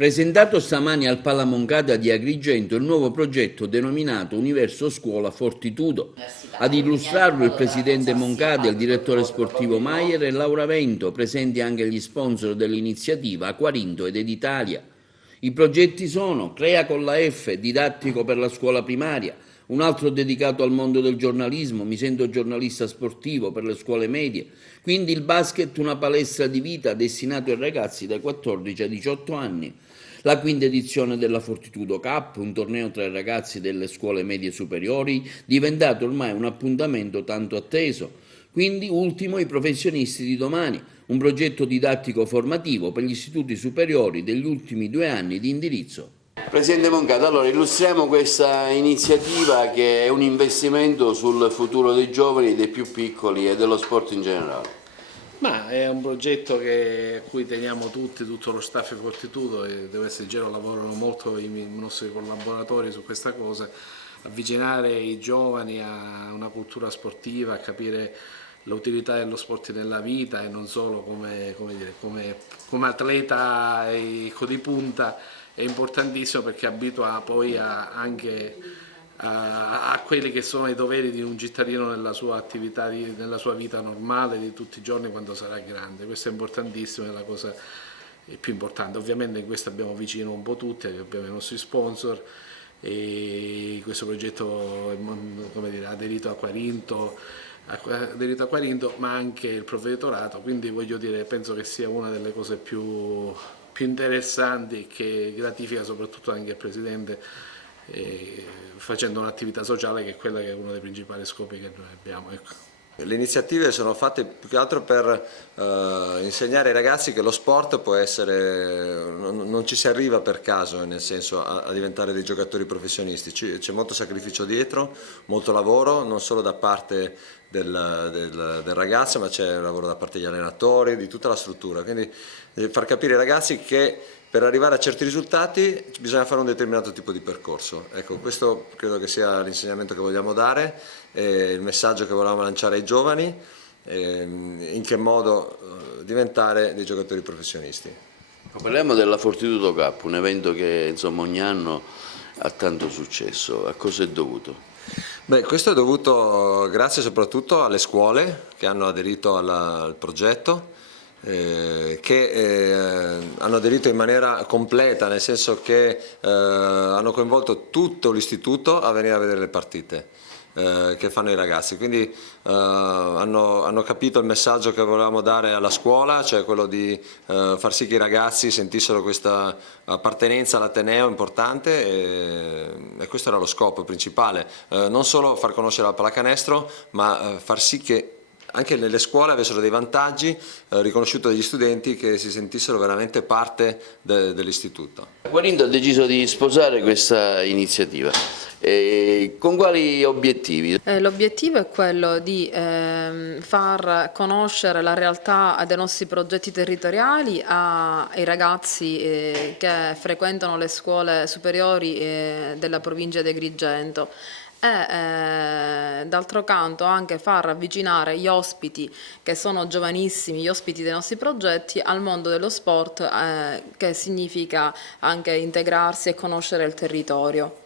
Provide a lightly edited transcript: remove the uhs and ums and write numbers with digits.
Presentato stamani al Pallamoncada di Agrigento il nuovo progetto denominato Universo Scuola Fortitudo. Ad illustrarlo il presidente Moncada, il direttore sportivo Maier e Laura Vento, presenti anche gli sponsor dell'iniziativa Aquarinto ed Editalia. I progetti sono: Crea con la F, didattico per la scuola primaria; un altro dedicato al mondo del giornalismo, Mi sento giornalista sportivo, per le scuole medie; quindi il basket, una palestra di vita destinato ai ragazzi dai 14 ai 18 anni; la quinta edizione della Fortitudo Cup, un torneo tra i ragazzi delle scuole medie superiori, diventato ormai un appuntamento tanto atteso; quindi, ultimo, i professionisti di domani, un progetto didattico formativo per gli istituti superiori degli ultimi 2 anni di indirizzo. Presidente Moncada, allora illustriamo questa iniziativa che è un investimento sul futuro dei giovani, dei più piccoli e dello sport in generale. Ma è un progetto a cui teniamo tutti, tutto lo staff Fortitudo, e devo essere sincero, lavorano molto i nostri collaboratori su questa cosa, avvicinare i giovani a una cultura sportiva, a capire l'utilità dello sport nella vita e non solo come atleta di punta. È importantissimo perché abitua poi anche a quelli che sono i doveri di un cittadino nella sua attività, nella sua vita normale di tutti i giorni quando sarà grande. Questo è importantissimo, è la cosa più importante. Ovviamente in questo abbiamo vicino un po' tutti, abbiamo i nostri sponsor, e questo progetto ha aderito a Quarinto, ma anche il provveditorato, quindi voglio dire, penso che sia una delle cose più interessanti, che gratifica soprattutto anche il Presidente, facendo un'attività sociale, che è quella che è uno dei principali scopi che noi abbiamo. Ecco. Le iniziative sono fatte più che altro per insegnare ai ragazzi che lo sport può essere, non ci si arriva per caso, nel senso a diventare dei giocatori professionisti, c'è molto sacrificio dietro, molto lavoro, non solo da parte del ragazzo, ma c'è lavoro da parte degli allenatori, di tutta la struttura, quindi far capire ai ragazzi che per arrivare a certi risultati bisogna fare un determinato tipo di percorso. Ecco, questo credo che sia l'insegnamento che vogliamo dare, il messaggio che volevamo lanciare ai giovani, in che modo diventare dei giocatori professionisti. Parliamo della Fortitudo Cup, un evento che insomma ogni anno ha tanto successo. A cosa è dovuto? Beh, questo è dovuto grazie soprattutto alle scuole che hanno aderito al progetto, che hanno aderito in maniera completa, nel senso che hanno coinvolto tutto l'istituto a venire a vedere le partite che fanno i ragazzi, quindi hanno capito il messaggio che volevamo dare alla scuola, cioè quello di far sì che i ragazzi sentissero questa appartenenza all'Ateneo importante, e questo era lo scopo principale, non solo far conoscere la pallacanestro, ma far sì che anche nelle scuole avessero dei vantaggi riconosciuti dagli studenti, che si sentissero veramente parte dell'istituto. Aquarinto ha deciso di sposare questa iniziativa. Con quali obiettivi? L'obiettivo è quello di far conoscere la realtà dei nostri progetti territoriali ai ragazzi che frequentano le scuole superiori della provincia di Agrigento, e d'altro canto anche far avvicinare gli ospiti, che sono giovanissimi, gli ospiti dei nostri progetti, al mondo dello sport, che significa anche integrarsi e conoscere il territorio.